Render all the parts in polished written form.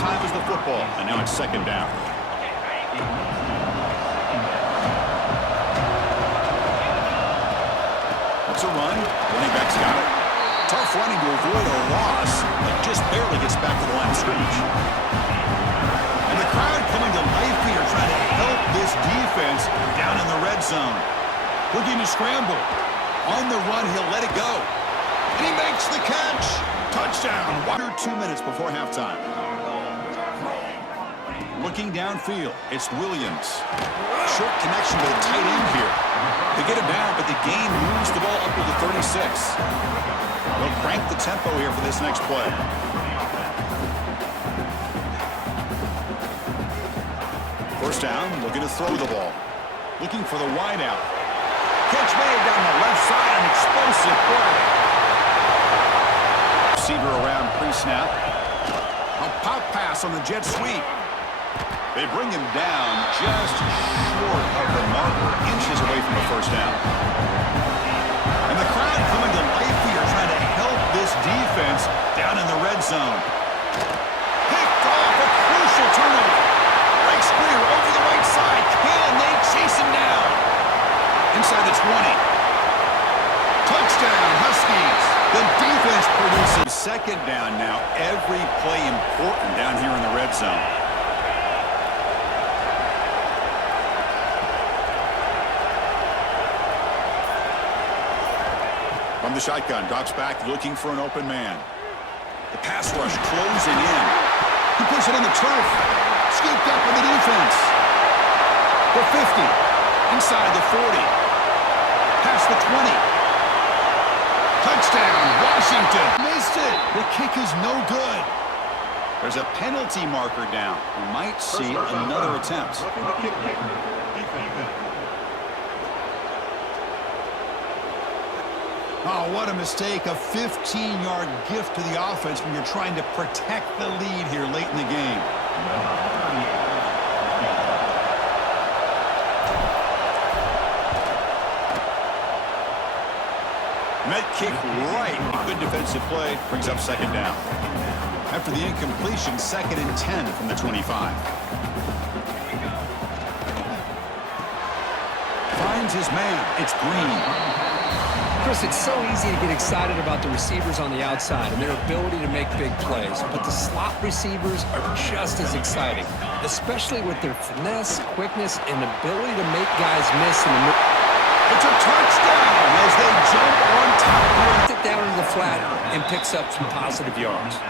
time is the football, and now it's second down. It's a run. Running back's got it. Tough running to avoid a loss, but just barely gets back to the line of scrimmage. And the crowd coming to life here, trying to help this defense down in the red zone. Looking to scramble. On the run, he'll let it go. And he makes the catch. Touchdown. 1 or 2 minutes before halftime. Looking downfield, it's Williams. Short connection to the tight end here. They get him down, but the gain moves the ball up to the 36. They'll crank the tempo here for this next play. First down, looking to throw the ball. Looking for the wide out. Catch made down the left side, an explosive play. Receiver around pre-snap. A pop pass on the jet sweep. They bring him down just short of the marker, inches away from the first down. And the crowd coming to life here, trying to help this defense down in the red zone. Picked off, a crucial turnover. Breaks clear over the right side. Can they chase him down? Inside the 20. Touchdown, Huskies. The defense produces second down now. Every play important down here in the red zone. From the shotgun, drops back, looking for an open man. The pass rush closing in. He puts it on the turf. Scooped up with the defense. The 50. Inside the 40. Past the 20. Touchdown, Washington. Missed it. The kick is no good. There's a penalty marker down. We might see another attempt. Oh, what a mistake. A 15-yard gift to the offense when you're trying to protect the lead here late in the game. Met kick right. Good defensive play. Brings up second down. After the incompletion, 2nd and 10 from the 25. Finds his man. It's Green. Chris, it's so easy to get excited about the receivers on the outside and their ability to make big plays, but the slot receivers are just as exciting, especially with their finesse, quickness, and ability to make guys miss in the It's a touchdown as they jump on top. it down into the flat and picks up some positive yards.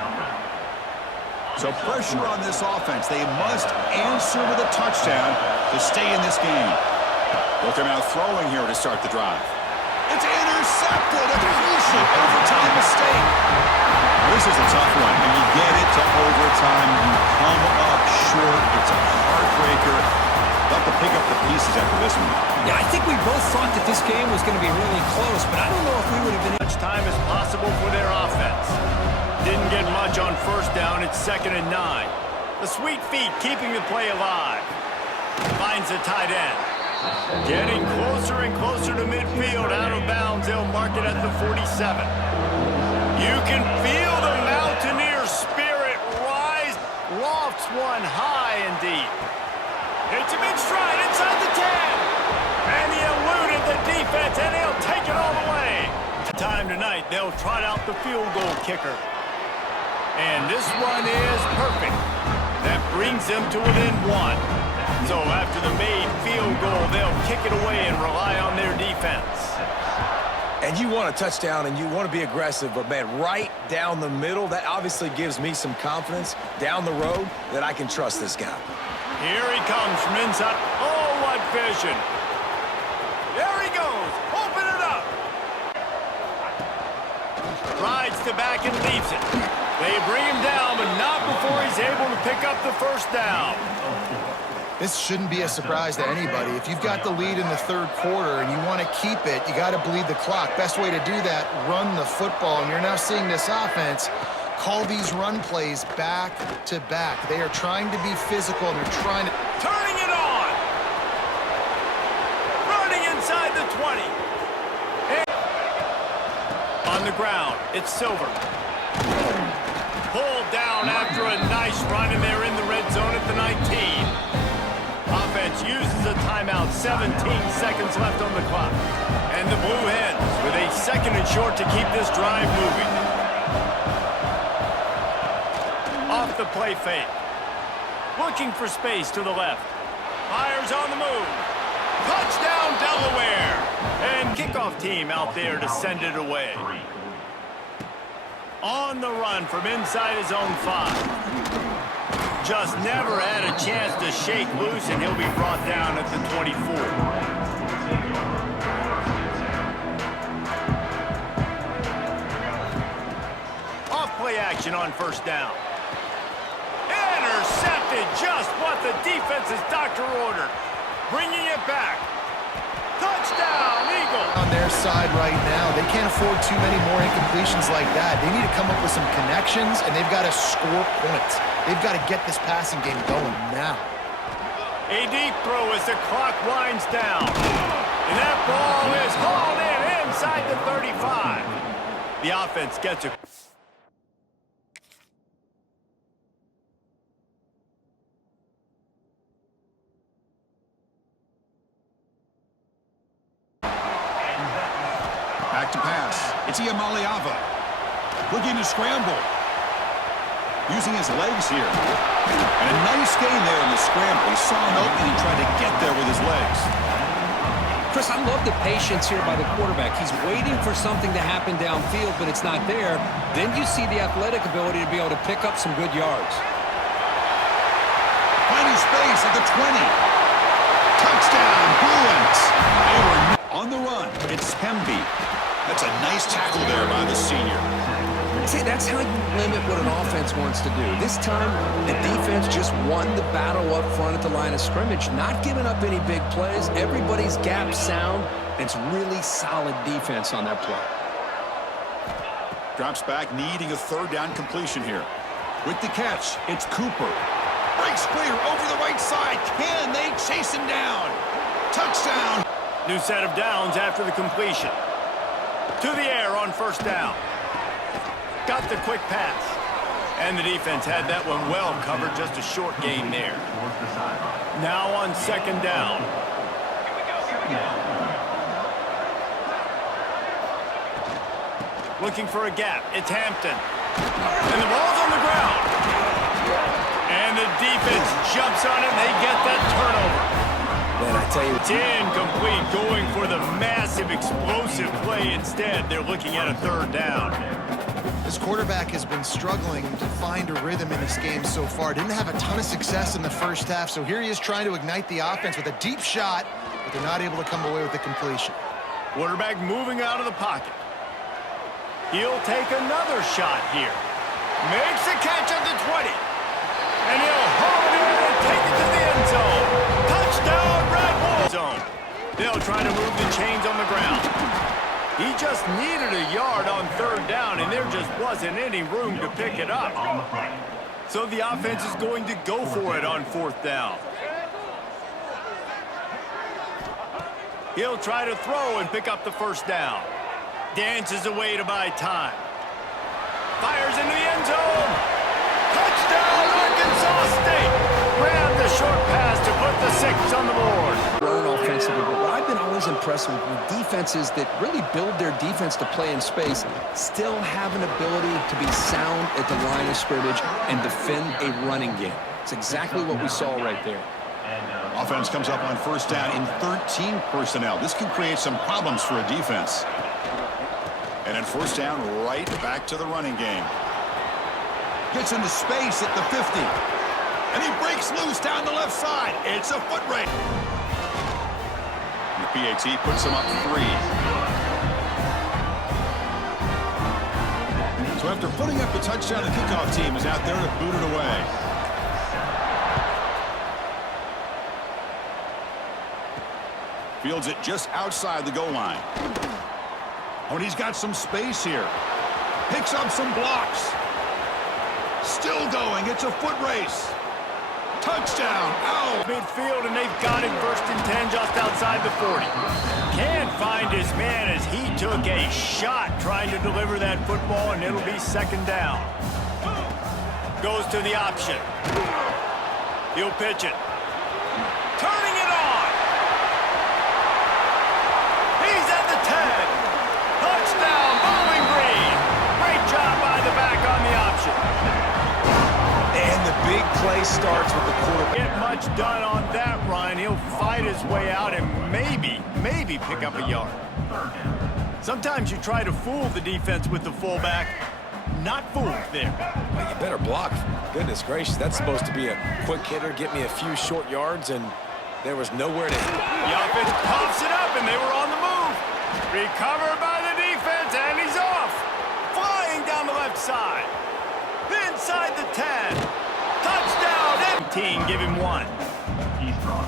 So pressure on this offense. They must answer with a touchdown to stay in this game. Look, they're now throwing here to start the drive. It's intercepted. A crucial overtime mistake. This is a tough one. When you get it to overtime, you come up short. It's a heartbreaker. They'll have to pick up the pieces after this one. Yeah, I think we both thought that this game was going to be really close, but I don't know if we would have been Much time as possible for their offense. Didn't get much on first down. It's 2nd and 9. The sweet feet keeping the play alive. Finds the tight end. Getting closer and closer to midfield. Out of bounds. They'll mark it at the 47. You can feel the Mountaineer spirit rise. Lofts one high and deep. Hits him in stride inside the 10. And he eluded the defense, and he'll take it all the way. Time tonight, they'll trot out the field goal kicker. And this one is perfect. That brings them to within 1. So after the made field goal, they'll kick it away and rely on their defense. And you want a touchdown and you want to be aggressive, but man, right down the middle, that obviously gives me some confidence down the road that I can trust this guy. Here he comes from inside. Oh, what vision. There he goes. Open it up. Rides to back and leaves it. They bring him down, but not before he's able to pick up the first down. This shouldn't be a surprise to anybody. If you've got the lead in the third quarter and you want to keep it, you got to bleed the clock. Best way to do that, run the football. And you're now seeing this offense call these run plays back to back. They are trying to be physical, and they're trying to... Turning it on. Running inside the 20. And on the ground, it's Silver. Pulled down after a nice run, and offense uses a timeout, 17 seconds left on the clock. And the Blue Hens with a second and short to keep this drive moving. Off the play fake. Looking for space to the left. Fires on the move. Touchdown, Delaware. And kickoff team out there to send it away. On the run from inside his own 5. Just never had a chance to shake loose, and he'll be brought down at the 24. Off play action on first down. Intercepted, just what the defense's doctor ordered. Bringing it back. Touchdown, Eagle. On their side right now, they can't afford too many more incompletions like that. They need to come up with some connections, and they've got to score points. They've got to get this passing game going now. A deep throw as the clock winds down. And that ball is hauled in inside the 35. The offense gets it. Back to pass. It's Iamaleava. Looking to scramble. Using his legs here. And a nice gain there in the scramble. He saw an opening and tried to get there with his legs. Chris, I love the patience here by the quarterback. He's waiting for something to happen downfield, but it's not there. Then you see the athletic ability to be able to pick up some good yards. Finding space at the 20. Touchdown, Bruins. They were on the run. It's Hemby. That's a nice tackle there by the senior. See, that's how you limit what an offense wants to do. This time, the defense just won the battle up front at the line of scrimmage, not giving up any big plays. Everybody's gap sound. It's really solid defense on that play. Drops back, needing a third down completion here. With the catch, it's Cooper. Breaks clear over the right side. Can they chase him down? Touchdown. New set of downs after the completion. To the air on first down. Got the quick pass. And the defense had that one well covered, just a short gain there. Now on second down. Looking for a gap. It's Hampton. And the ball's on the ground. And the defense jumps on it, and they get that turnover. Man, I tell you, It's incomplete, going for the massive, explosive play instead. They're looking at a third down. This quarterback has been struggling to find a rhythm in this game so far. Didn't have a ton of success in the first half, so here he is trying to ignite the offense with a deep shot, but they're not able to come away with the completion. Quarterback moving out of the pocket. He'll take another shot here. Makes the catch at the 20. And he'll haul it in and take it to the end zone. Touchdown, Red Bull zone. They'll try to move the chains on the ground. He just needed a yard on third down, and there just wasn't any room to pick it up. So the offense is going to go for it on fourth down. He'll try to throw and pick up the first down. Dances away to buy time. Fires into the end zone. Touchdown, Arkansas State. Grab the short pass to put the 6 on the board. Run offensively, but what I've been always impressed with defenses that really build their defense to play in space still have an ability to be sound at the line of scrimmage and defend a running game. It's exactly what we saw right there. Offense comes up on first down in 13 personnel. This can create some problems for a defense. And then first down, right back to the running game. Gets into space at the 50. And he breaks loose down the left side. It's a foot race. The PAT puts him up 3. So after putting up the touchdown, the kickoff team is out there to boot it away. Fields it just outside the goal line. Oh, and he's got some space here. Picks up some blocks. Still going. It's a foot race. Touchdown. Ow. Midfield, and they've got him first and 10 just outside the 40. Can't find his man as he took a shot trying to deliver that football, and it'll be second down. Goes to the option. He'll pitch it. Turning it always starts with the quarterback. Get much done on that run. He'll fight his way out and maybe pick up a yard. Sometimes you try to fool the defense with the fullback. Not fooled there. Well, you better block. Goodness gracious, that's supposed to be a quick hitter, get me a few short yards, and there was nowhere to hit. The offense pops it up, and they were on the move. Recovered by the defense, and he's off. Flying down the left side. Inside the 10. Touchdown. 18, give him 1.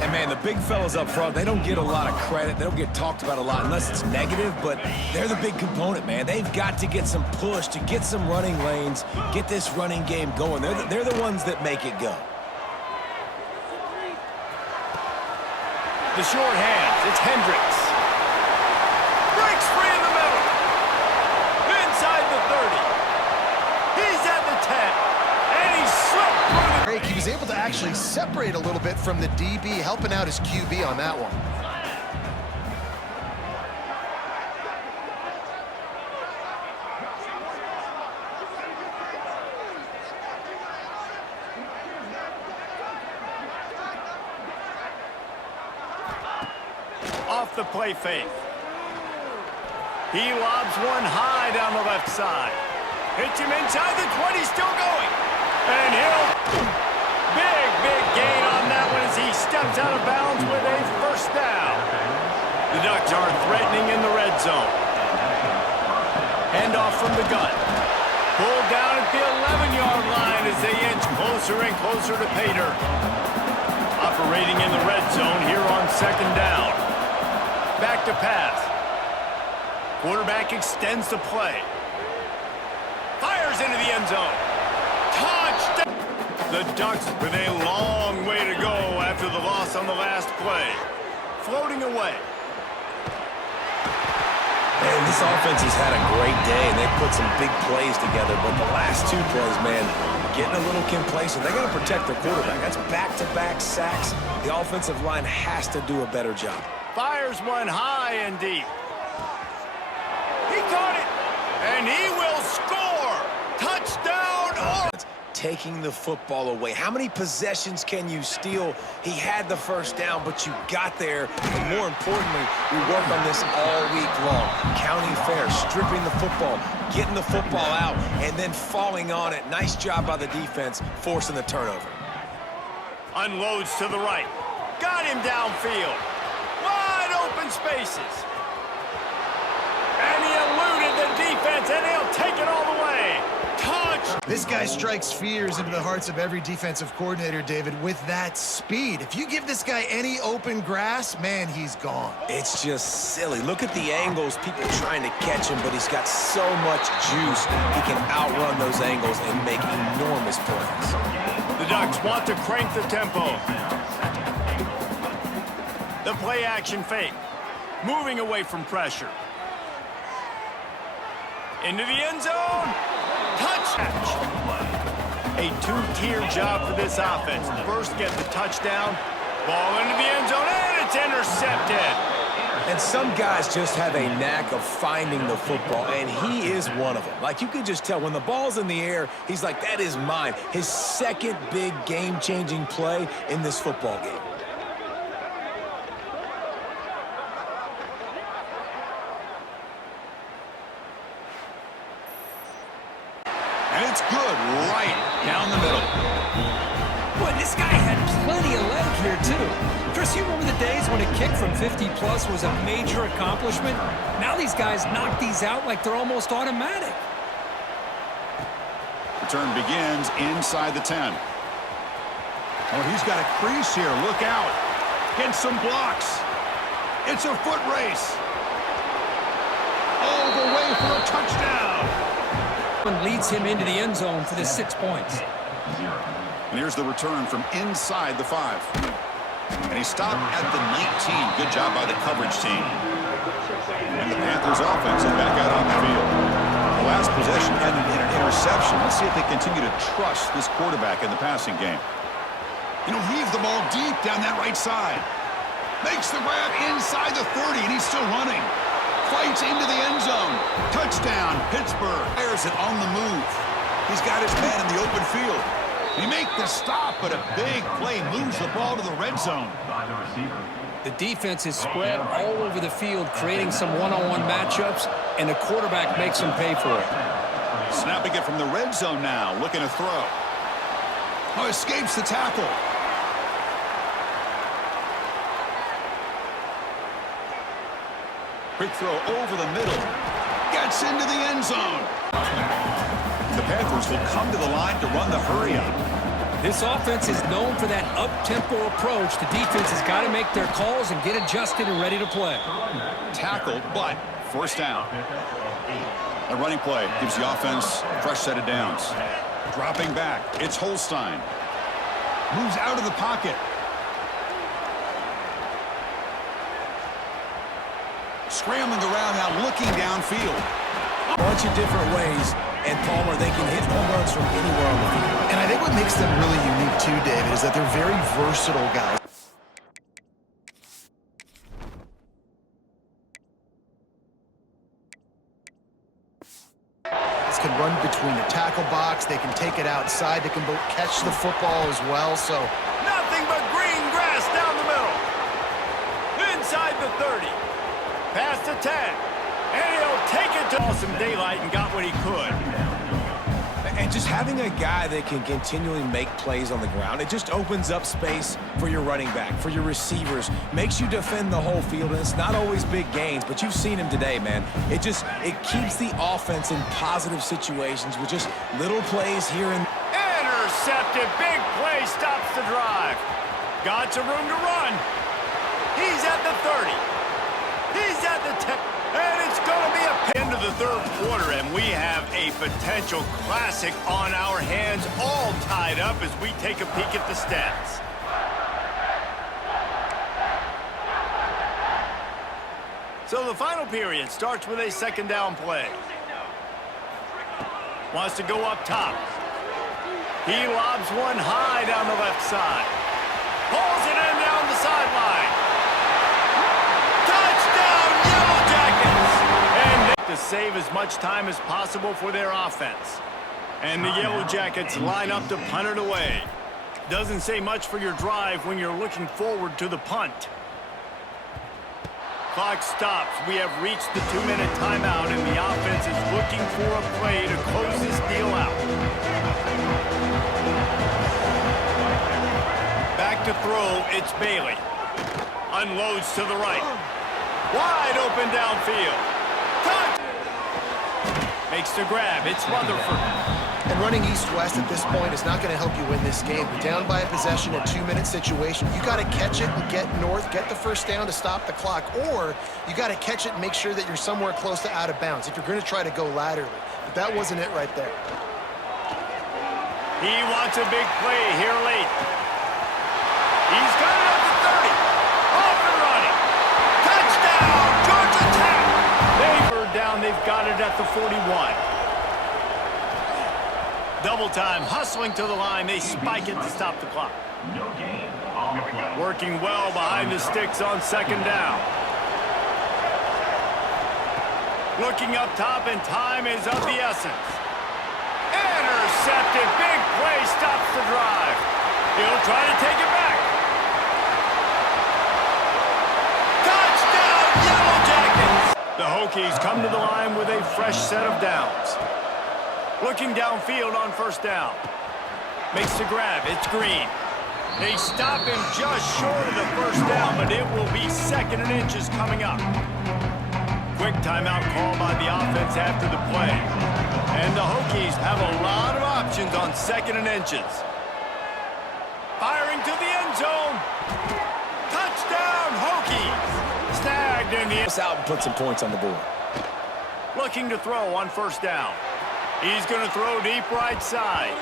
And, man, the big fellas up front, they don't get a lot of credit. They don't get talked about a lot unless it's negative, but they're the big component, man. They've got to get some push, to get some running lanes, get this running game going. They're the ones that make it go. The short hands, it's Hendricks. Breaks free in the middle. Inside the 30. He's at the 10. And he slipped through the... He was able to actually separate a little bit from the DB, helping out his QB on that one. Off the play fake. He lobs one high down the left side. Hits him inside the 20, still going. And he'll... Big gain on that one as he steps out of bounds with a first down. The Ducks are threatening in the red zone. Handoff from the gun. Pulled down at the 11-yard line as they inch closer and closer to pay dirt. Operating in the red zone here on second down. Back to pass. Quarterback extends the play. Fires into the end zone. Touchdown! The Ducks with a long way to go after the loss on the last play. Floating away. Man, this offense has had a great day, and they've put some big plays together, but the last 2 plays, man, getting a little complacent. They got to protect their quarterback. That's back-to-back sacks. The offensive line has to do a better job. Fires one high and deep. He caught it, and he will score. Touchdown, Oregon. Taking the football away. How many possessions can you steal? He had the first down, but you got there. And more importantly, we work on this all week long. Counting fair, stripping the football, getting the football out, and then falling on it. Nice job by the defense, forcing the turnover. Unloads to the right. Got him downfield. Wide open spaces. And he eluded the defense, and he'll take it all the way. Touch! This guy strikes fears into the hearts of every defensive coordinator, David, with that speed. If you give this guy any open grass, man, he's gone. It's just silly. Look at the angles, people trying to catch him, but he's got so much juice. He can outrun those angles and make enormous plays. The Ducks want to crank the tempo. The play action fake. Moving away from pressure. Into the end zone. Touchdown. A 2-tier job for this offense. First get the touchdown. Ball into the end zone, and it's intercepted. And some guys just have a knack of finding the football, and he is one of them. Like, you could just tell when the ball's in the air, he's like, that is mine. His second big game-changing play in this football game. And it's good right down the middle. Boy, this guy had plenty of leg here, too. Chris, you remember the days when a kick from 50-plus was a major accomplishment? Now these guys knock these out like they're almost automatic. Return begins inside the 10. Oh, he's got a crease here. Look out. Get some blocks. It's a foot race. All the way for a touchdown. Leads him into the end zone for the 6 points. And here's the return from inside the 5. And he stopped at the 19. Good job by the coverage team. And the Panthers offense is back out on the field. The last possession had an interception. Let's see if they continue to trust this quarterback in the passing game. You know, heave the ball deep down that right side. Makes the grab inside the 30, and he's still running. Fights into the end zone. Touchdown, Pittsburgh. Fires it on the move. He's got his man in the open field. They make the stop, but a big play moves the ball to the red zone. The defense is spread all over the field, creating some one-on-one matchups, and the quarterback makes them pay for it. Snapping it from the red zone now, looking to throw. Oh, escapes the tackle. Quick throw over the middle. Gets into the end zone. The Panthers will come to the line to run the hurry-up. This offense is known for that up-tempo approach. The defense has got to make their calls and get adjusted and ready to play. Tackled, but first down. A running play gives the offense a fresh set of downs. Dropping back, it's Holstein. Moves out of the pocket. Scrambling around now, looking downfield. A bunch of different ways, and Palmer, they can hit home runs from anywhere on the field. And I think what makes them really unique too, David, is that they're very versatile guys. Can run between the tackle box, they can take it outside, they can both catch the football as well, so Nothing but green grass down the middle. Inside the 30. Past the 10. And he'll take it to some daylight and got what he could. And just having a guy that can continually make plays on the ground, it just opens up space for your running back, for your receivers, makes you defend the whole field, and it's not always big gains, but you've seen him today, man. It keeps the offense in positive situations with just little plays here and Intercepted. Big play stops the drive. Got some room to run. He's at the 30. He's at the 10. And it's going to be a end of the third quarter, and we have a potential classic on our hands, all tied up as we take a peek at the stats. So the final period starts with a second down play. Wants to go up top. He lobs one high down the left side. Pulls it in down the sideline. Touchdown, Yellow Jackets! And to save as much time as possible for their offense. And the Yellow Jackets line up to punt it away. Doesn't say much for your drive when you're looking forward to the punt. Clock stops. We have reached the 2-minute timeout, and the offense is looking for a play to close this deal out. Back to throw, it's Bailey. Unloads to the right. Wide open downfield. Touch! Makes the grab. It's Rutherford. And running east-west at this point is not going to help you win this game. You're down by a possession, a 2-minute situation. You got to catch it and get north, get the first down to stop the clock, or you got to catch it and make sure that you're somewhere close to out of bounds if you're going to try to go laterally. But that wasn't it right there. He wants a big play here late. He's got it up to 30. Off and running. Touchdown, Georgia Tech. They're down. They've got it at the 41. Double time, hustling to the line. They spike it to stop the clock. Working well behind the sticks on second down. Looking up top, and time is of the essence. Intercepted. Big play stops the drive. He'll try to take it back. Touchdown, Yellow Jackets! The Hokies come to the line with a fresh set of downs. Looking downfield on first down. Makes the grab. It's Green. They stop him just short of the first down, but it will be second and inches coming up. Quick timeout call by the offense after the play. And the Hokies have a lot of options on second and inches. Firing to the end zone. Touchdown, Hokies. Snagged in the... out and put some points on the board. Looking to throw on first down. He's going to throw deep right side.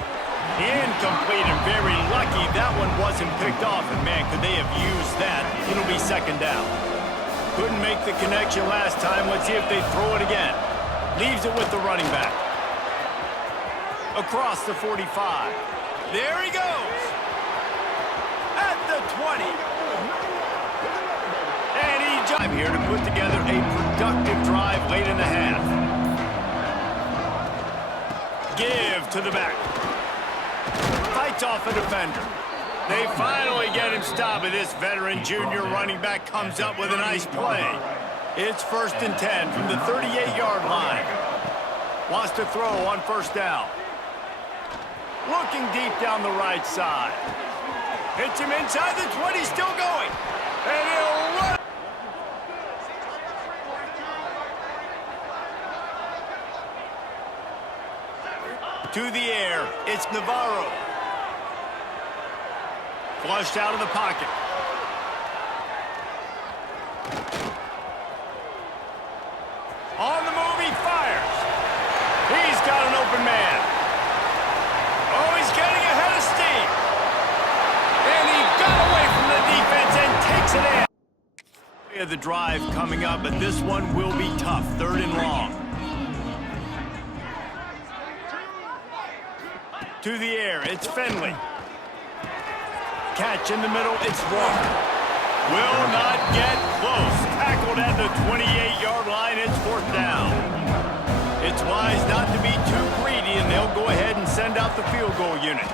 Incomplete, and very lucky that one wasn't picked off. And, man, could they have used that? It'll be second down. Couldn't make the connection last time. Let's see if they throw it again. Leaves it with the running back. Across the 45. There he goes. At the 20. And I'm here to put together a productive drive late in the half. Give to the back. Fights fights off a defender. They finally get him stopped, but this veteran junior running back comes up with a nice play. It's 1st and 10 from the 38-yard line. Wants to throw on 1st down. Looking deep down the right side. Hits him inside the 20, still going. And he'll run. To the air, it's Navarro. Flushed out of the pocket. On the move, he fires. He's got an open man. Oh, he's getting ahead of steam. And he got away from the defense and takes it in. The drive coming up, but this one will be tough. 3rd and long. To the air, it's Finley. Catch in the middle, it's Walker. Will not get close. Tackled at the 28-yard line, it's 4th down. It's wise not to be too greedy, and they'll go ahead and send out the field goal unit.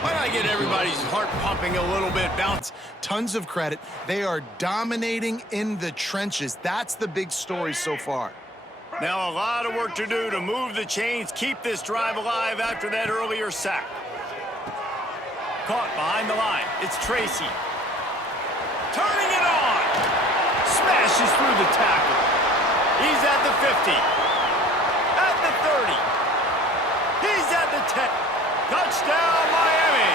Why not get everybody's heart pumping a little bit? Bounce. Tons of credit. They are dominating in the trenches. That's the big story so far. Now a lot of work to do to move the chains, keep this drive alive after that earlier sack. Caught behind the line. It's Tracy. Turning it on. Smashes through the tackle. He's at the 50. At the 30. He's at the 10. Touchdown, Miami.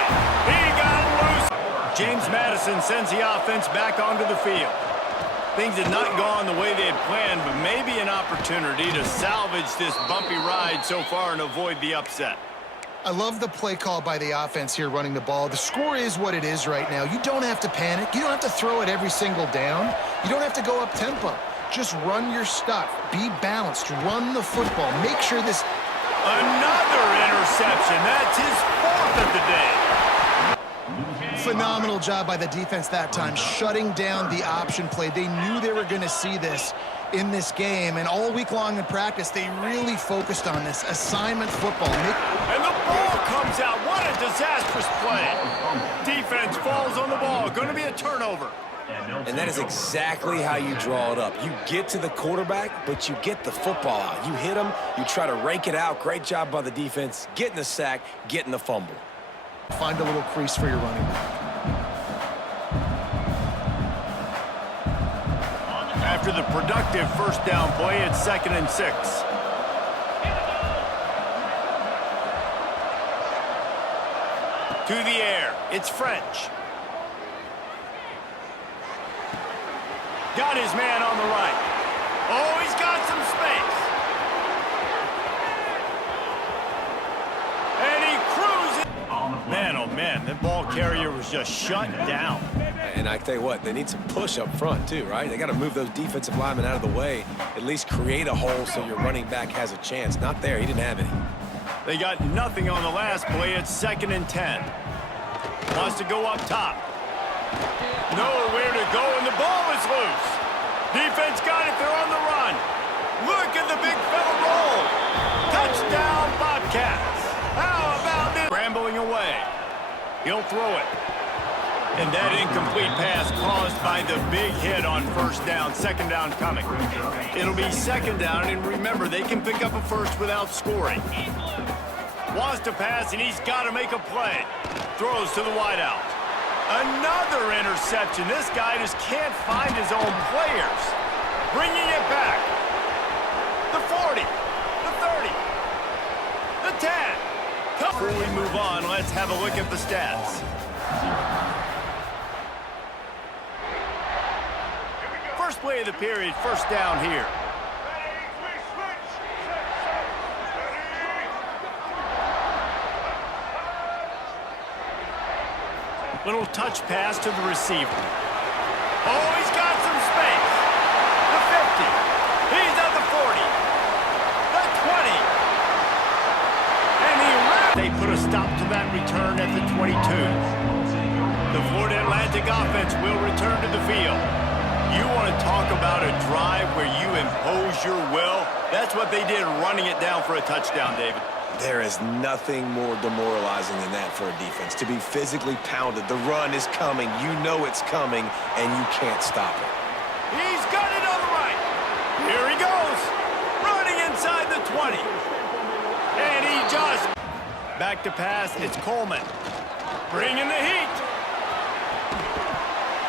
He got loose. James Madison sends the offense back onto the field. Things had not gone the way they had planned, but maybe an opportunity to salvage this bumpy ride so far and avoid the upset. I love the play call by the offense here running the ball. The score is what it is right now. You don't have to panic. You don't have to throw it every single down. You don't have to go up tempo. Just run your stuff. Be balanced. Run the football. Make sure this... Another interception. That's his 4th of the day. Phenomenal job by the defense that time, shutting down the option play. They knew they were going to see this in this game, and all week long in practice, they really focused on this assignment football. And the ball comes out. What a disastrous play. Defense falls on the ball. Going to be a turnover. And that is exactly how you draw it up. You get to the quarterback, but you get the football out. You hit him, you try to rake it out. Great job by the defense, getting the sack, getting the fumble. Find a little crease for your running back. After the productive 1st down play, it's 2nd and 6. To the air, it's French. Got his man on the right. Oh, he's got some space. And he cruises. Man, oh man, that ball carrier was just shut down. And I tell you what, they need some push up front too, right? They got to move those defensive linemen out of the way, at least create a hole so your running back has a chance. Not there, he didn't have any. They got nothing on the last play. It's 2nd and 10. Wants to go up top. Nowhere to go, and the ball is loose. Defense got it, they're on the run. Look at the big fella roll. Touchdown, Bobcats. How about this? Rambling away. He'll throw it. And that incomplete pass caused by the big hit on 1st down. 2nd down coming. It'll be 2nd down, and remember, they can pick up a first without scoring. Wants to pass, and he's got to make a play. Throws to the wideout. Another interception. This guy just can't find his own players. Bringing it back. The 40. The 30. The 10. Before we move on, let's have a look at the stats. First play of the period, 1st down here. Little touch pass to the receiver. Oh, he's got some space. The 50. He's at the 40. The 20. And he ran. They put a stop to that return at the 22. The Florida Atlantic offense will return to the field. You want to talk about a drive where you impose your will? That's what they did, running it down for a touchdown, David. There is nothing more demoralizing than that for a defense, to be physically pounded. The run is coming. You know it's coming, and you can't stop it. He's got it on the right. Here he goes. Running inside the 20. And he just... Back to pass, it's Coleman. Bringing the heat.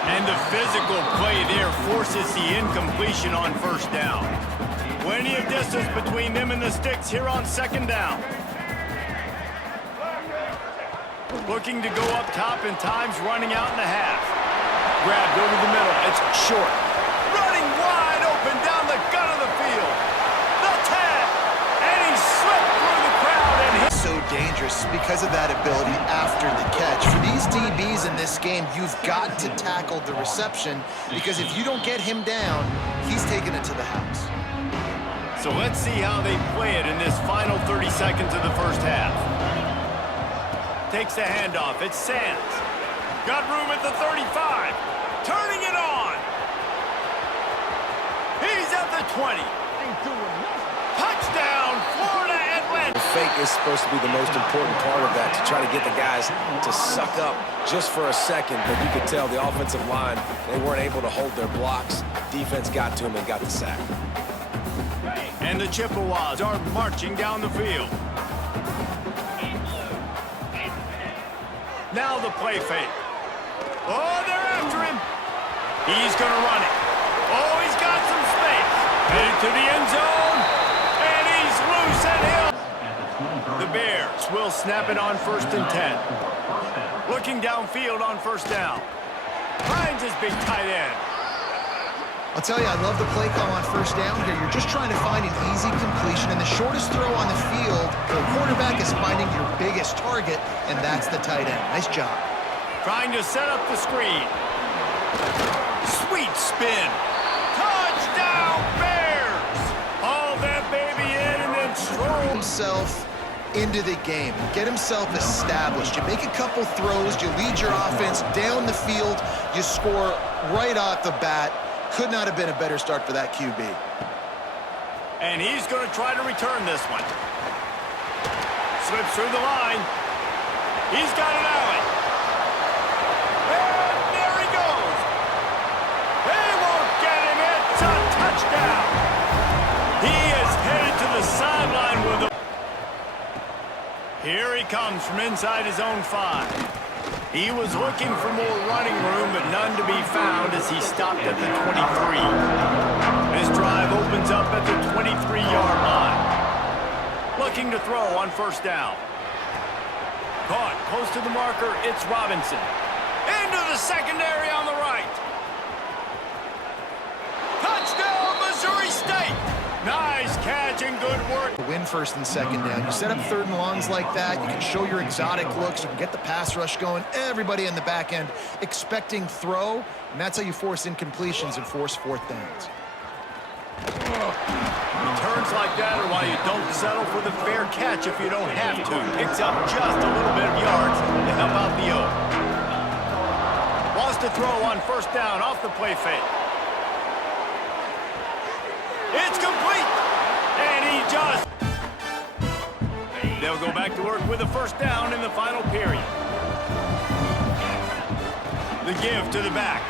And the physical play there forces the incompletion on first down. Plenty of distance between them and the sticks here on second down. Looking to go up top and time's running out in the half. Grabbed over the middle. It's short. Running wide open down the gut of the field. The tag. And he slipped through the crowd and hit. So dangerous because of that ability after the catch. For these DBs in this game, you've got to tackle the reception because if you don't get him down, he's taking it to the house. So let's see how they play it in this final 30 seconds of the first half. Takes the handoff. It's Sands. Got room at the 35. Turning it on. He's at the 20. Touchdown, Florida Atlantic. The fake is supposed to be the most important part of that, to try to get the guys to suck up just for a second. But you could tell the offensive line, they weren't able to hold their blocks. Defense got to them and got the sack. And the Chippewas are marching down the field. Now the play fake. Oh, they're after him. He's going to run it. Oh, he's got some space. Headed to the end zone. And he's loose and he'll... The Bears will snap it on 1st and 10. Looking downfield on first down. Finds his big tight end. I'll tell you, I love the play call on first down here. You're just trying to find an easy completion, and the shortest throw on the field, the quarterback is finding your biggest target, and that's the tight end. Nice job. Trying to set up the screen. Sweet spin. Touchdown, Bears! Haul that baby in and then stroll Himself into the game, get himself established. You make a couple throws, you lead your offense down the field, you score right off the bat. Could not have been a better start for that QB. And he's going to try to return this one. Slips through the line. He's got an alley. And there he goes. They won't get him. It's a touchdown. He is headed to the sideline with a... Here he comes from inside his own 5. He was looking for more running room, but none to be found as he stopped at the 23. This drive opens up at the 23-yard line. Looking to throw on first down. Caught close to the marker, it's Robinson. Into the secondary on the right. Touchdown, Missouri State! Nice catch and good work. Win 1st and 2nd down. You set up 3rd and longs like that. You can show your exotic looks. You can get the pass rush going. Everybody in the back end expecting throw, and that's how you force incompletions and force 4th downs. Returns like that are why you don't settle for the fair catch if you don't have to. Picks up just a little bit of yards to help out the O. Lost a throw on first down off the play fake. It's complete, and he just... They'll go back to work with a first down in the final period. The give to the back.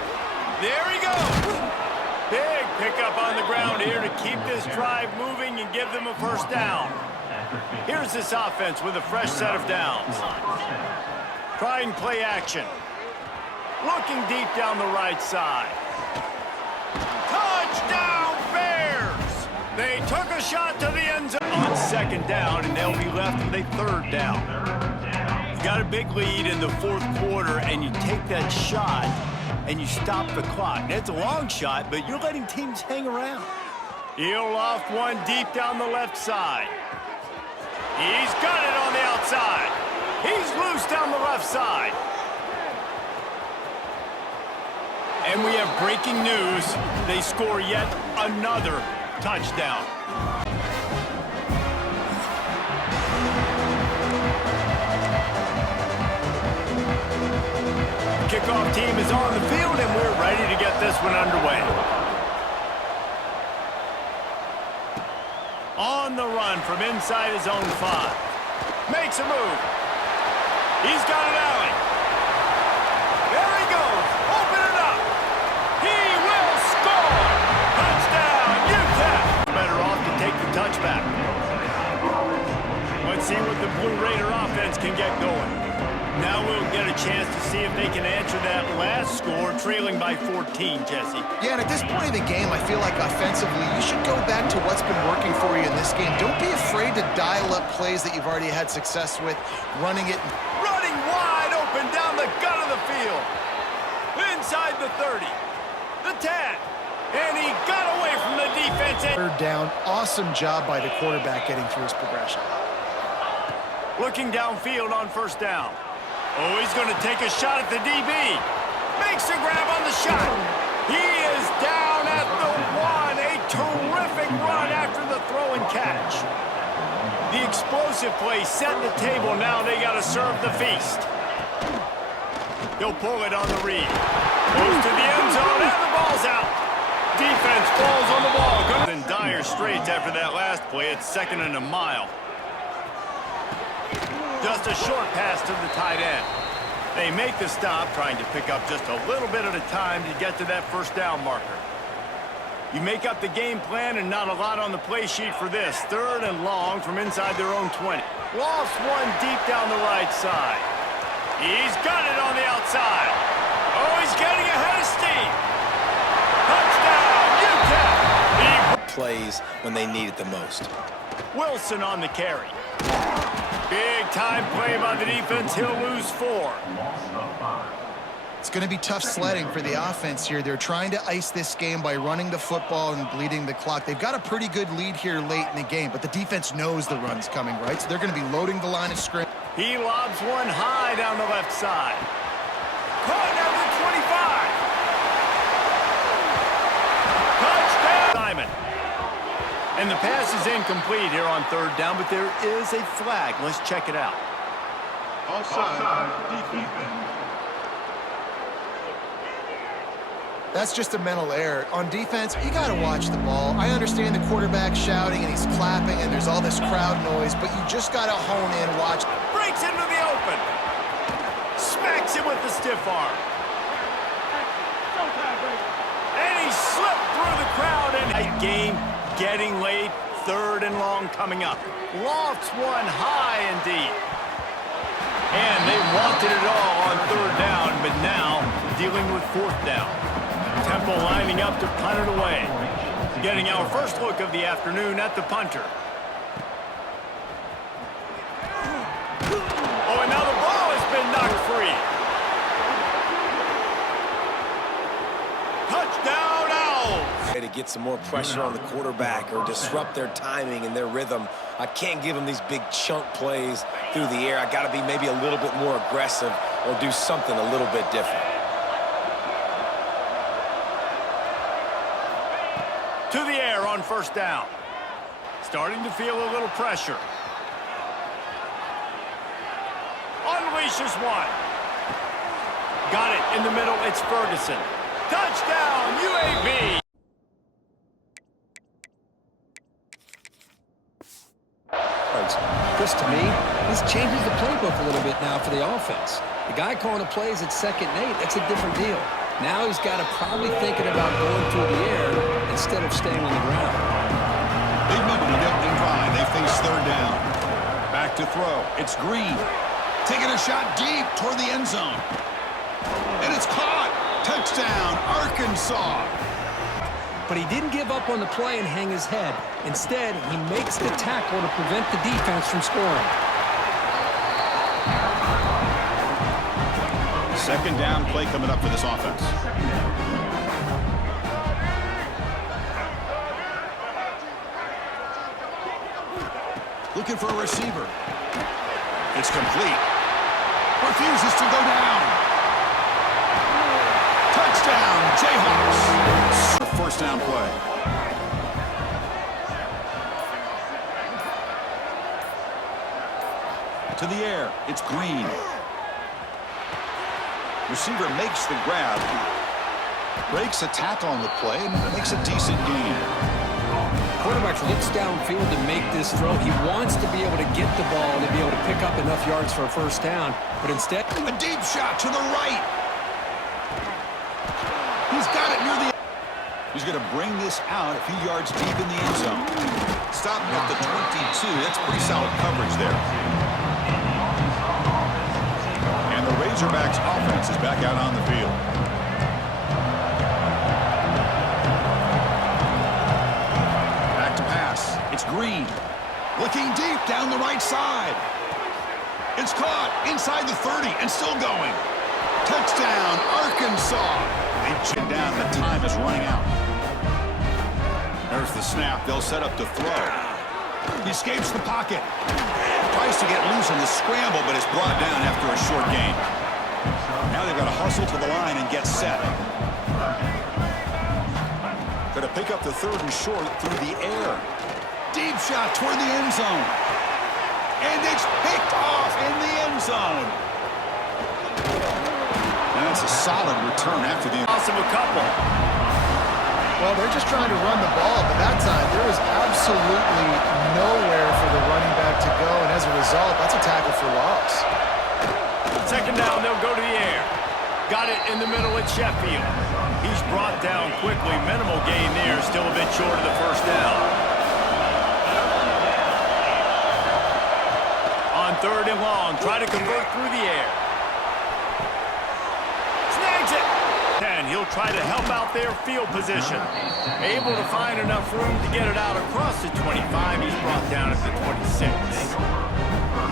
There he goes. Big pickup on the ground here to keep this drive moving and give them a first down. Here's this offense with a fresh set of downs. Trying play action. Looking deep down the right side. Touchdown, Bears! They took a shot to the end zone on second down, and they'll be left with a 3rd down. You got a big lead in the 4th quarter, and you take that shot, and you stop the clock. Now, it's a long shot, but you're letting teams hang around. He'll loft one deep down the left side. He's got it on the outside. He's loose down the left side. And we have breaking news. They score yet another touchdown. Kickoff team is on the field, and we're ready to get this one underway. On the run from inside his own 5. Makes a move. He's got an alley. There he goes. Open it up. He will score. Touchdown, Utep. Better off to take the touchback. Let's see what the Blue Raider offense can get going. Now we'll get a chance to see if they can answer that last score, trailing by 14, Jesse. Yeah, and at this point of the game, I feel like offensively, you should go back to what's been working for you in this game. Don't be afraid to dial up plays that you've already had success with, running it. Running wide open down the gut of the field. Inside the 30, the 10, and he got away from the defense. Third down, awesome job by the quarterback getting through his progression. Looking downfield on first down. Oh, he's going to take a shot at the DB. Makes a grab on the shot. He is down at the 1. A terrific run after the throw and catch. The explosive play set the table. Now they got to serve the feast. He'll pull it on the read. Goes to the end zone, and the ball's out. Defense falls on the ball. Good in dire straits after that last play. It's 2nd and a mile. Just a short pass to the tight end. They make the stop, trying to pick up just a little bit at a time to get to that first down marker. You make up the game plan and not a lot on the play sheet for this. 3rd and long from inside their own 20. Lost one deep down the right side. He's got it on the outside. Oh, he's getting ahead of steam. Touchdown, Utep. Plays when they need it the most. Wilson on the carry. Big-time play by the defense. He'll lose 4. It's going to be tough sledding for the offense here. They're trying to ice this game by running the football and bleeding the clock. They've got a pretty good lead here late in the game, but the defense knows the run's coming, right? So they're going to be loading the line of scrimmage. He lobs one high down the left side. Caught number 25. Touchdown, Simon. And the pass is incomplete here on 3rd down, but there is a flag. Let's check it out. Offside, defense. That's just a mental error. On defense, you got to watch the ball. I understand the quarterback shouting and he's clapping and there's all this crowd noise, but you just got to hone in, watch. Breaks into the open. Smacks him with the stiff arm. And he slipped through the crowd. And a game getting late. 3rd and long coming up. Lofts one high and deep. And they wanted it all on 3rd down, but now dealing with 4th down. Temple lining up to punt it away. Getting our first look of the afternoon at the punter. Oh, and now the ball has been knocked free. Touchdown, Owls! To get some more pressure on the quarterback or disrupt their timing and their rhythm. I can't give them these big chunk plays through the air. I got to be maybe a little bit more aggressive or do something a little bit different. To the air on first down. Starting to feel a little pressure. Unleashes one. Got it in the middle. It's Ferguson. Touchdown, UAB. Chris, to me, this changes the playbook a little bit now for the offense. The guy calling the plays at 2nd and 8, that's a different deal. Now he's got to probably thinking about going through the air instead of staying on the ground. Big moment on the opening drive. They face 3rd down. Back to throw. It's Green. Taking a shot deep toward the end zone. And it's caught. Touchdown, Arkansas. But he didn't give up on the play and hang his head. Instead, he makes the tackle to prevent the defense from scoring. 2nd down play coming up for this offense. Looking for a receiver. It's complete. Refuses to go down. Touchdown, Jayhawks. First down play. To the air. It's Green. Receiver makes the grab. Breaks a tackle on the play and makes a decent gain. quarterback looks downfield to make this throw. He wants to be able to get the ball to be able to pick up enough yards for a first down, but instead... A deep shot to the right. He's got it near the... He's going to bring this out a few yards deep in the end zone. Stopping at the 22. That's pretty solid coverage there. And the Razorbacks offense is back out on the field. Back to pass. It's Green. Looking deep down the right side. It's caught inside the 30 and still going. Touchdown, Arkansas. They chin down. The time is running out. There's the snap. They'll set up to throw. He escapes the pocket. Tries to get loose on the scramble, but is brought down after a short gain. Now they've got to hustle to the line and get set. Going to pick up the third and short through the air. Deep shot toward the end zone. And it's picked off in the end zone. And that's a solid return after the... Loss of a couple. Well, they're just trying to run the ball, but that time there was absolutely nowhere for the running back to go, and as a result, that's a tackle for loss. Second down, they'll go to the air. Got it in the middle at Sheffield. He's brought down quickly. Minimal gain there, still a bit short of the first down. On third and long, try to convert through the air. Snags it. And he'll try to help out their field position. Able to find enough room to get it out across the 25. He's brought down at the 26.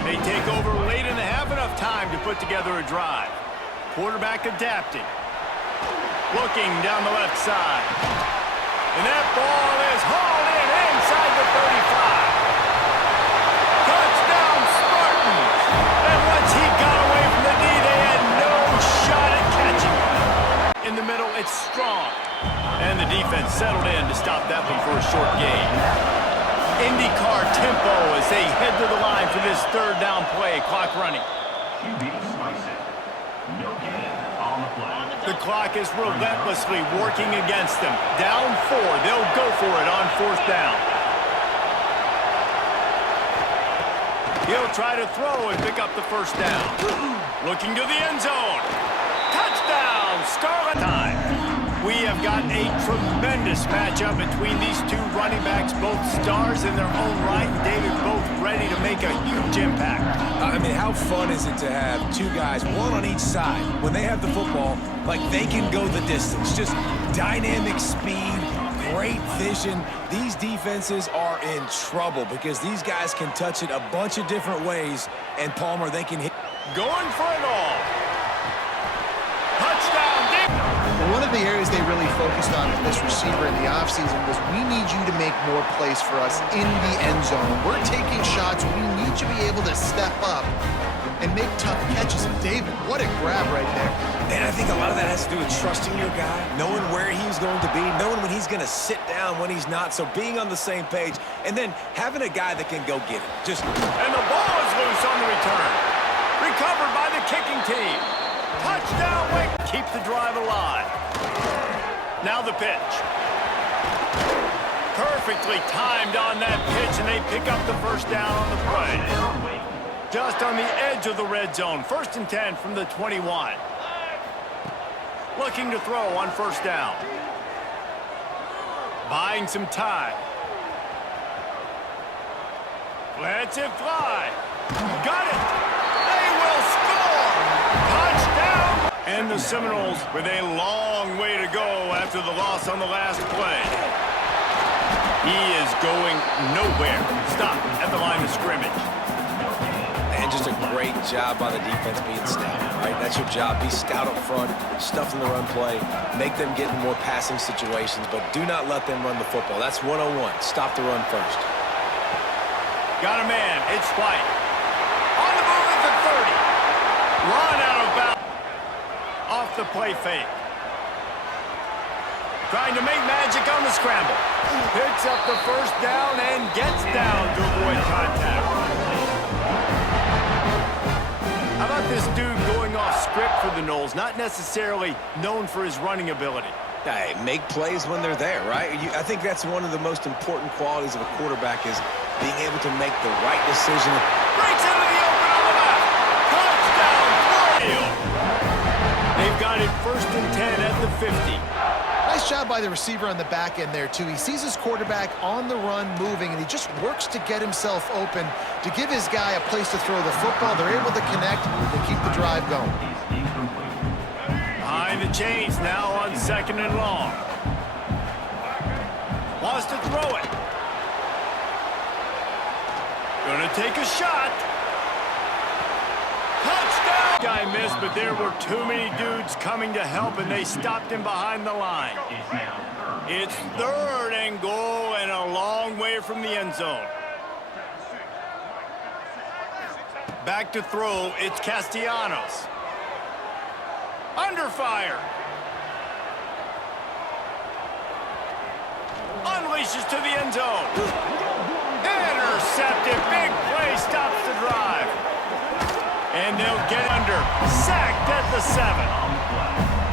They take over late in the half, enough time to put together a drive. Quarterback adapting. Looking down the left side. And that ball is hauled in inside the 35. Touchdown Spartans! And once he got away from the knee, they had no shot at catching him. In the middle, it's Strong. And the defense settled in to stop that one for a short gain. IndyCar tempo as they head to the line for this third down play. Clock running. The clock is relentlessly working against them. Down 4. They'll go for it on fourth down. He'll try to throw and pick up the first down. Looking to the end zone. Touchdown, Scarlet time. We have got a tremendous matchup between these two running backs, both stars in their own right, and David, both ready to make a huge impact. I mean, how fun is it to have two guys, one on each side, when they have the football, like they can go the distance. Just dynamic speed, great vision. These defenses are in trouble because these guys can touch it a bunch of different ways, and Palmer, they can hit. Going for it all. Touchdown, Dick. One of the areas they really focused on with this receiver in the offseason was we need you to make more plays for us in the end zone. We're taking shots. We need you to be able to step up and make tough catches. And David, what a grab right there. And I think a lot of that has to do with trusting your guy, knowing where he's going to be, knowing when he's going to sit down, when he's not. So being on the same page, and then having a guy that can go get it. And the ball is loose on the return. Recovered by the kicking team. Touchdown, Wake. Keep the drive alive. Now the pitch. Perfectly timed on that pitch, and they pick up the first down on the play. Just on the edge of the red zone. 1st and 10 from the 21. Looking to throw on first down. Buying some time. Lets it fly. Got it. They will score. Touchdown. And the Seminoles with a long way to go after the loss on the last play. He is going nowhere. Stop at the line of scrimmage. And just a great job by the defense being stout, right? That's your job. Be stout up front, stuff in the run play, make them get in more passing situations, but do not let them run the football. That's 101. Stop the run first. Got a man. It's White. On the move at the 30. Run out of bounds. Off the play fake. Trying to make magic on the scramble. Picks up the first down and gets down to avoid contact. How about this dude going off script for the Noles? Not necessarily known for his running ability. Hey, make plays when they're there, right? I think that's one of the most important qualities of a quarterback is being able to make the right decision. Breaks into the open on the left. Touchdown, Florida. They've got it 1st and 10 at the 50. Nice job by the receiver on the back end there, too. He sees his quarterback on the run moving, and he just works to get himself open to give his guy a place to throw the football. They're able to connect and keep the drive going. Behind the chains now on 2nd and long. Wants to throw it. Gonna take a shot. Touchdown! Guy missed, but there were too many dudes coming to help, and they stopped him behind the line. It's 3rd and goal and a long way from the end zone. Back to throw, it's Castellanos. Under fire. Unleashes to the end zone. Intercepted. Big play stops the drive. And they'll get under. Sacked at the 7.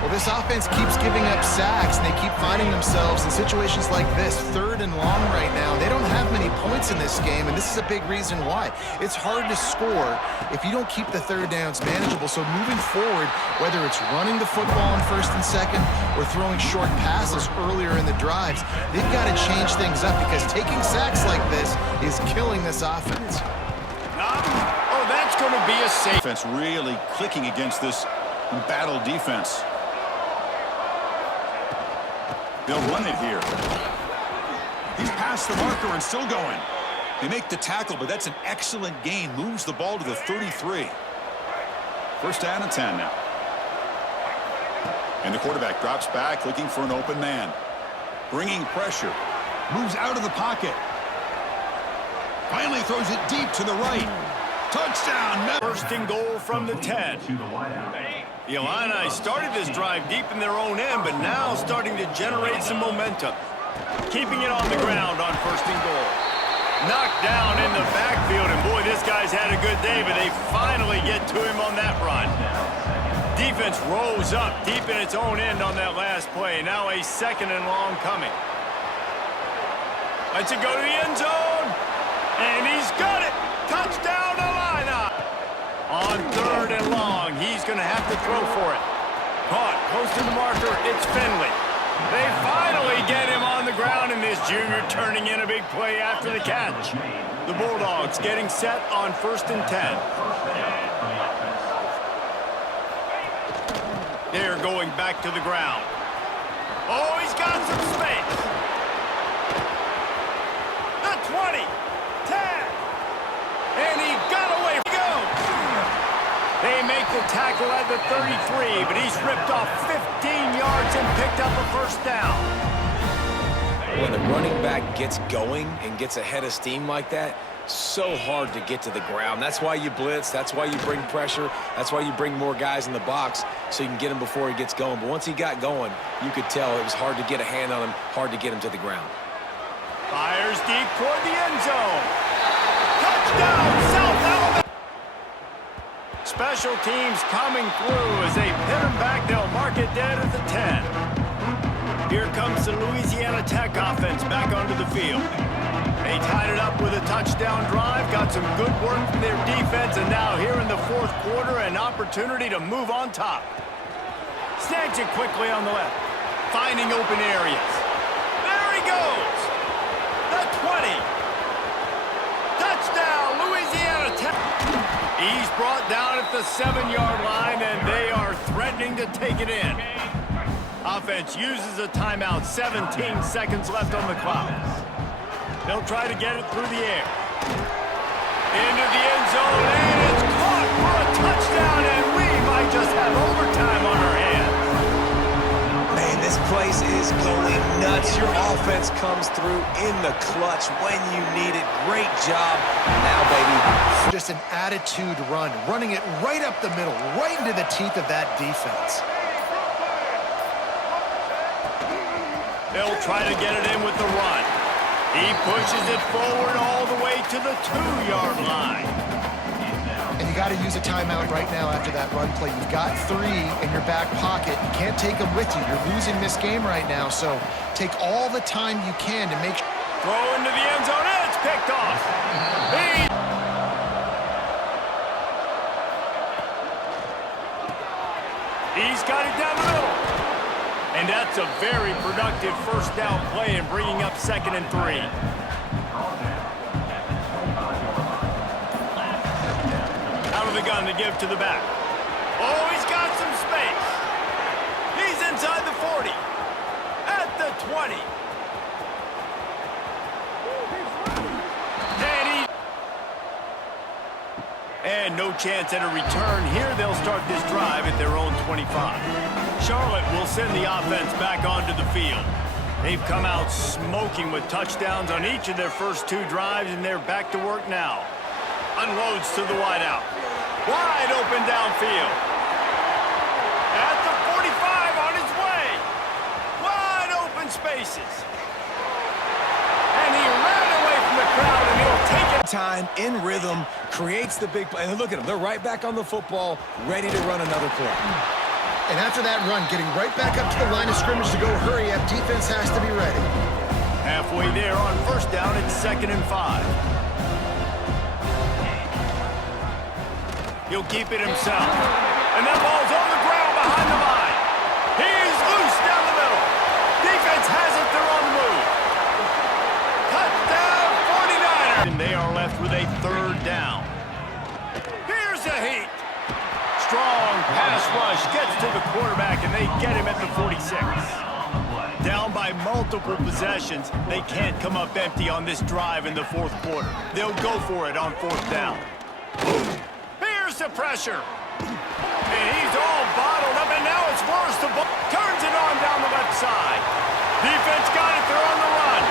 Well, this offense keeps giving up sacks, and they keep finding themselves in situations like this, 3rd and long right now. They don't have many points in this game, and this is a big reason why. It's hard to score if you don't keep the 3rd downs manageable. So moving forward, whether it's running the football on 1st and 2nd or throwing short passes earlier in the drives, they've got to change things up because taking sacks like this is killing this offense. Oh, that's going to be a safe. Defense really clicking against this embattled defense. They'll run it here. He's past the marker and still going. They make the tackle, but that's an excellent gain. Moves the ball to the 33. 1st down and 10 now. And the quarterback drops back, looking for an open man. Bringing pressure. Moves out of the pocket. Finally throws it deep to the right. Touchdown! 1st and goal from the 10. The Illini started this drive deep in their own end, but now starting to generate some momentum. Keeping it on the ground on 1st and goal. Knocked down in the backfield, and boy, this guy's had a good day, but they finally get to him on that run. Defense rose up deep in its own end on that last play. Now a 2nd and long coming. Lets it go to the end zone, and he's got it. Touchdown, Illini. On 3rd and long, he's going to have to throw for it. Caught, close to the marker, it's Finley. They finally get him on the ground, and this junior turning in a big play after the catch. The Bulldogs getting set on 1st and 10. They're going back to the ground. Oh, he's got some space. The 20, 10, and he got away. They make the tackle at the 33, but he's ripped off 15 yards and picked up a 1st down. When the running back gets going and gets ahead of steam like that, so hard to get to the ground. That's why you blitz. That's why you bring pressure. That's why you bring more guys in the box so you can get him before he gets going. But once he got going, you could tell it was hard to get a hand on him, hard to get him to the ground. Fires deep toward the end zone. Touchdown, South Alabama. Special teams coming through as they pin him back. They'll mark it dead at the 10. Here comes the Louisiana Tech offense back onto the field. They tied it up with a touchdown drive, got some good work from their defense, and now here in the 4th quarter, an opportunity to move on top. Snags it quickly on the left, finding open areas. There he goes! The 20. Touchdown, Louisiana Tech. He's brought down at the 7-yard line, and they are threatening to take it in. Offense uses a timeout, 17 seconds left on the clock. They'll try to get it through the air. Into the end zone, and it's caught for a touchdown, and we might just have overtime on our hands. Man, this place is going nuts. Your offense comes through in the clutch when you need it. Great job. Now, baby. Just an attitude run, running it right up the middle, right into the teeth of that defense. They'll try to get it in with the run. He pushes it forward all the way to the 2-yard line. And you you got to use a timeout right now after that run play. You've got 3 in your back pocket. You can't take them with you. You're losing this game right now, so take all the time you can to make sure. Throw into the end zone, and it's picked off. He's got it down the middle. And that's a very productive first down play and bringing up 2nd and 3. Out of the gun to give to the back. Oh, he's got some space. He's inside the 40. At the 20. And no chance at a return. Here they'll start this drive at their own 25. Charlotte will send the offense back onto the field. They've come out smoking with touchdowns on each of their first 2 drives, and they're back to work now. Unloads to the wideout. Wide open downfield. At the 45 on his way. Wide open spaces. And he ran away from the crowd, and he'll take it. Time, in rhythm, creates the big play. And look at them. They're right back on the football, ready to run another play. And after that run, getting right back up to the line of scrimmage to go hurry up, defense has to be ready. Halfway there on first down, it's 2nd and 5. He'll keep it himself. And that ball's on the ground behind the line. He's loose down the middle. Defense has it. They're on the move. Touchdown 49ers. And they are left with a 3rd down. Here's a heat. Strong pass rush gets to the quarterback, and they get him at the 46. Down by multiple possessions, they can't come up empty on this drive in the 4th quarter. They'll go for it on 4th down. Here's the pressure. And he's all bottled up, and now it's worse. The ball turns it on down the left side. Defense got it. They're on the run.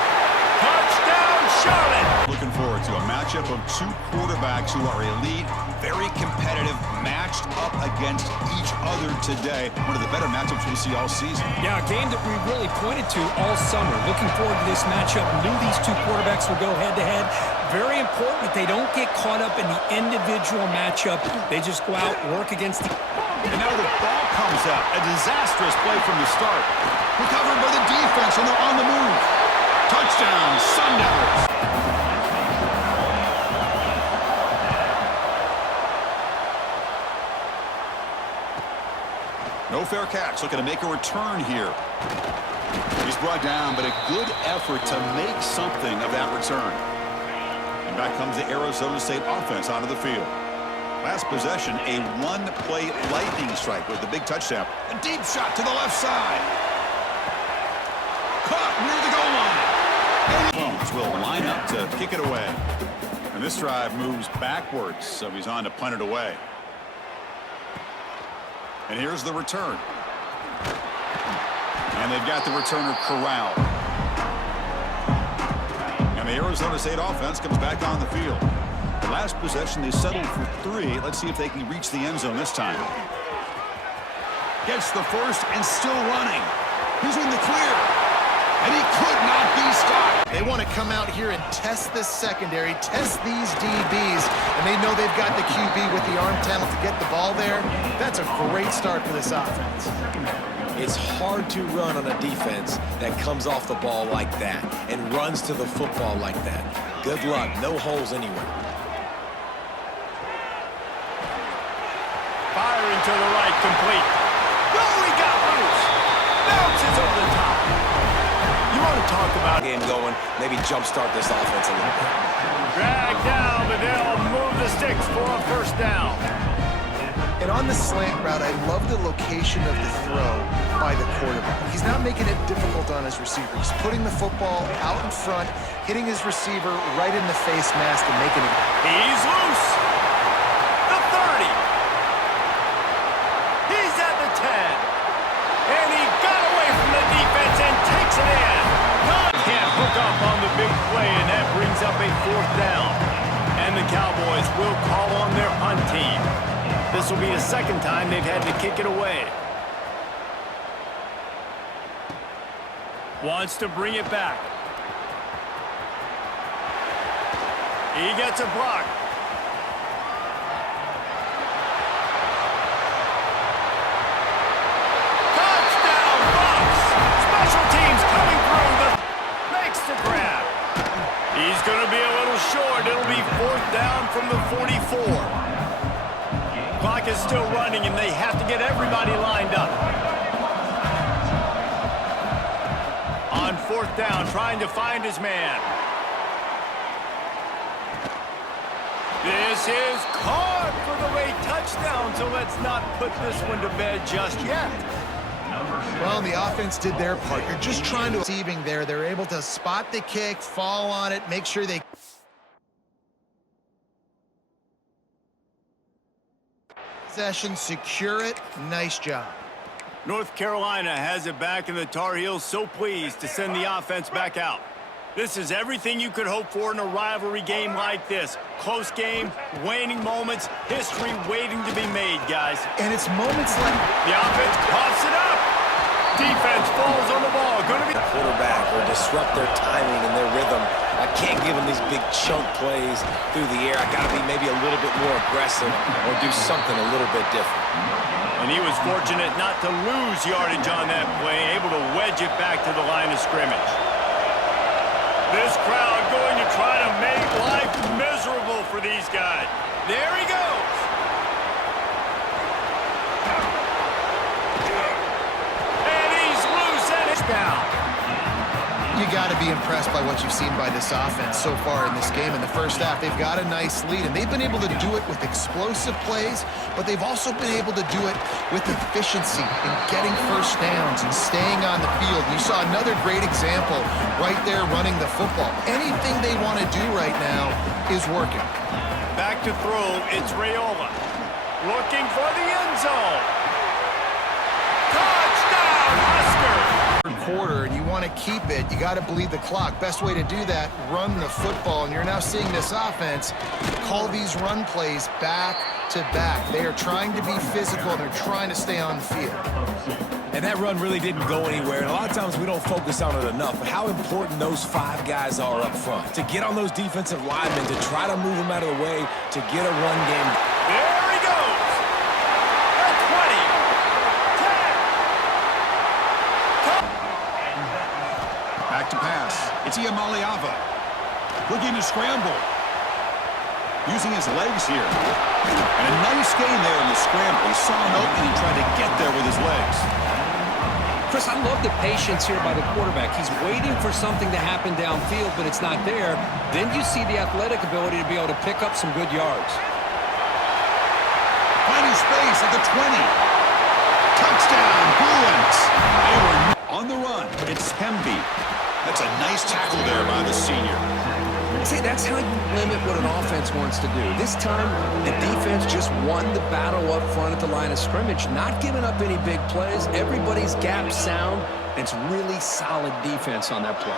Touchdown, Charlotte. Looking forward to a matchup of 2 quarterbacks who are elite, very competitive, matched up against each other today. One of the better matchups we'll see all season. Yeah, a game that we really pointed to all summer. Looking forward to this matchup. Knew these 2 quarterbacks would go head-to-head. Very important that they don't get caught up in the individual matchup. They just go out, work against the... And now the ball comes out. A disastrous play from the start. Recovered by the defense, and they're on the move. Touchdown, Sun Devils. No fair catch, looking to make a return here. He's brought down, but a good effort to make something of that return. And back comes the Arizona State offense onto the field. Last possession, a 1-play lightning strike with the big touchdown. A deep shot to the left side. Caught near the goal line. Jones will line up to kick it away. And this drive moves backwards, so he's on to punt it away. And here's the return. And they've got the returner corralled. And the Arizona State offense comes back on the field. The last possession, they settled for 3. Let's see if they can reach the end zone this time. Gets the first and still running. He's in the clear. And he could not be stopped. They want to come out here and test this secondary, test these DBs, and they know they've got the QB with the arm talent to get the ball there. That's a great start for this offense. It's hard to run on a defense that comes off the ball like that and runs to the football like that. Good luck. No holes anywhere. Firing to the right, complete. Oh, he got loose. Bounces over the top. You want to talk about Game going, maybe jumpstart this offense a little bit. drag down, but they'll move the sticks for a first down. And on the slant route, I love the location of the throw by the quarterback. He's not making it difficult on his receiver. He's putting the football out in front, hitting his receiver right in the face mask and making it. He's loose. The 30. He's at the 10. And he got away from the defense and takes it in. Can't hook up on the big play, and that brings up a 4th down. And the Cowboys will call on their punt team. This will be the 2nd time they've had to kick it away. Wants to bring it back. He gets a block. makes the grab. He's going to be a little short. It'll be 4th down from the 44. Clock is still running, and they have to get everybody lined up. On 4th down, trying to find his man. This is caught for the late touchdown, so let's not put this one to bed just yet. Well, the offense did their part. You're just trying to receiving there. They're able to spot the kick, fall on it, make sure they possession, secure it. Nice job. North Carolina has it back, and the Tar Heels so pleased to send the offense back out. This is everything you could hope for in a rivalry game like this. Close game, waning moments, history waiting to be made, guys. And it's moments like The offense pops it up. Defense falls on the ball. Going to be Quarterback or disrupt their timing and their rhythm. I can't give them these big chunk plays through the air. I got to be maybe a little bit more aggressive or do something a little bit different. And he was fortunate not to lose yardage on that play, able to wedge it back to the line of scrimmage. This crowd going to try to make life miserable for these guys. There he goes. And he's loose and it's down. you got to be impressed by what you've seen by this offense so far in this game. In the first half, they've got a nice lead, and they've been able to do it with explosive plays, but they've also been able to do it with efficiency and getting first downs and staying on the field. You saw another great example right there running the football. Anything they want to do right now is working. Back to throw, it's Raiola. Looking for the end zone. Touchdown, Husker! Quarter, and you want to keep it, you got to bleed the clock. Best way to do that, run the football. And you're now seeing this offense call these run plays back to back. They are trying to be physical. They're trying to stay on the field. And that run really didn't go anywhere. And a lot of times we don't focus on it enough, but how important those five guys are up front. To get on those defensive linemen, to try to move them out of the way, to get a run game. There he goes. At 20. 10. Back to pass. It's Iamaleava. Looking to scramble. Using his legs here. And a nice gain there in the scramble. He saw an opening and tried to get there with his legs. Chris, I love the patience here by the quarterback. He's waiting for something to happen downfield, but it's not there. Then you see the athletic ability to be able to pick up some good yards. Finding space at the 20. Touchdown, Bruins. They were on the run. It's Hemby. That's a nice tackle there by the senior. See, that's how you limit what an offense wants to do. This time, the defense just won the battle up front at the line of scrimmage, not giving up any big plays. Everybody's gap sound, and it's really solid defense on that play.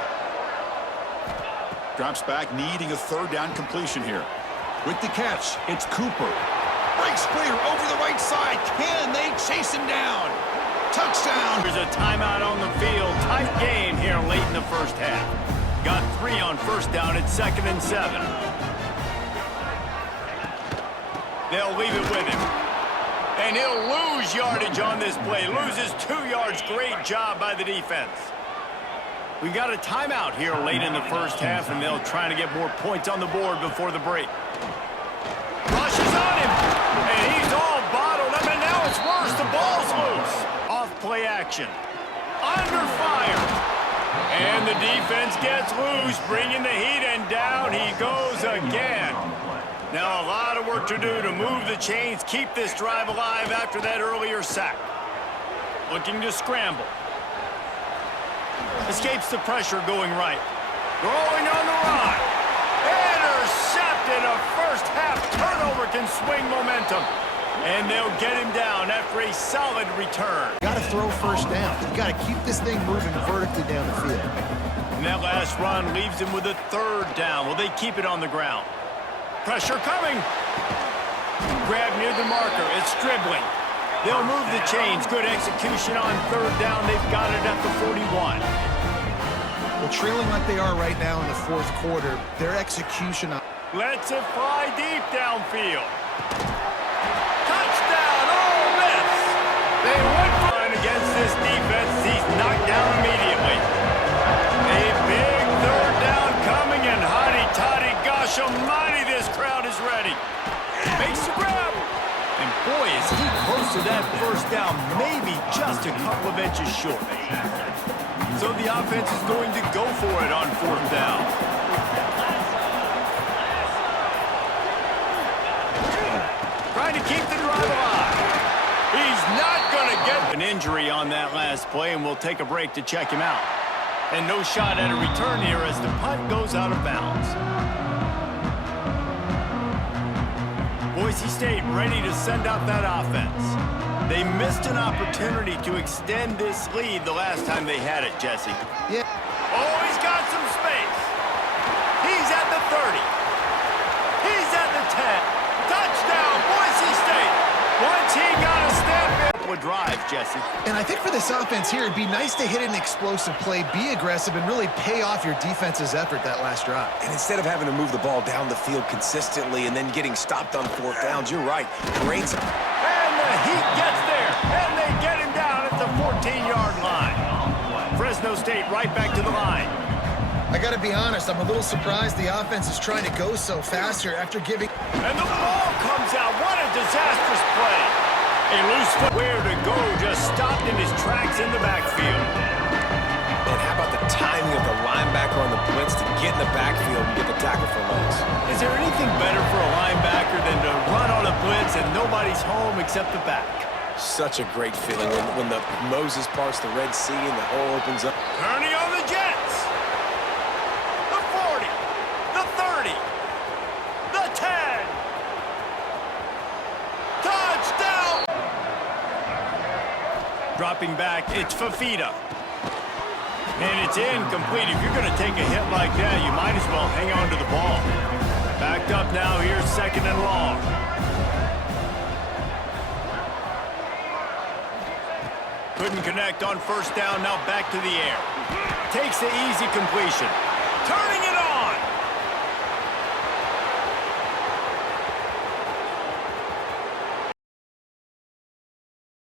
Drops back, needing a third down completion here. With the catch, it's Cooper. Breaks clear over the right side. Can they chase him down? Touchdown! There's a timeout on the field. Tight game here late in the first half. Got 3 on first down at 2nd and 7. They'll leave it with him. And he'll lose yardage on this play. Loses 2 yards. Great job by the defense. We got a timeout here late in the first half, and they'll try to get more points on the board before the break. Rushes on him. And he's all bottled up, and now it's worse. The ball's loose. Off play action. Under fire. And the defense gets loose, bringing the heat, and down he goes again. Now a lot of work to do to move the chains, keep this drive alive after that earlier sack. Looking to scramble. Escapes the pressure going right. Throwing on the run. Intercepted. A first half turnover can swing momentum. And they'll get him down after a solid return. Got to throw first down. You got to keep this thing moving vertically down the field. And that last run leaves him with a 3rd down. Will they keep it on the ground? Pressure coming. Grab near the marker. It's dribbling. They'll move the chains. Good execution on 3rd down. They've got it at the 41. Well, trailing like they are right now in the 4th quarter, their execution on Lets it fly deep downfield. Touchdown, Ole Miss. They went for it against this defense. He's knocked down immediately. A big 3rd Gosh almighty, this crowd is ready. Makes the grab. And boy, is he close to that first down, maybe just a couple of inches short. So the offense is going to go for it on 4th down. Trying to keep the drive alive. He's not going to get an injury on that last play, and we'll take a break to check him out. And no shot at a return here as the punt goes out of bounds. Boise State ready to send out that offense. They missed an opportunity to extend this lead the last time they had it, Jesse. Yeah. Oh, he's got some space. He's at the 30. He's at the 10. Touchdown, Boise State. Once he got a step in. Would drive, Jesse. And I think for this offense here, it'd be nice to hit an explosive play, be aggressive, and really pay off your defense's effort that last drive. And instead of having to move the ball down the field consistently and then getting stopped on 4th downs, you're right. Great. And the Heat gets there, and they get him down at the 14-yard line. Fresno State right back to the line. I got to be honest, I'm a little surprised the offense is trying to go so fast here after giving... And the ball comes out. What a disastrous play. A loose foot. Where to go, just stopped in his tracks in the backfield. And how about the timing of the linebacker on the blitz to get in the backfield and get the tackle for loss? Is there anything better for a linebacker than to run on a blitz and nobody's home except the back? Such a great feeling when the Moses parts the Red Sea and the hole opens up. Turning on the Jets. The 40. The 30. The 10. Touchdown. Dropping back, it's Fafita. And it's incomplete. If you're going to take a hit like that, you might as well hang on to the ball. Backed up now, here's 2nd and long. Couldn't connect on 1st down, now back to the air. Takes the easy completion. Turning it on.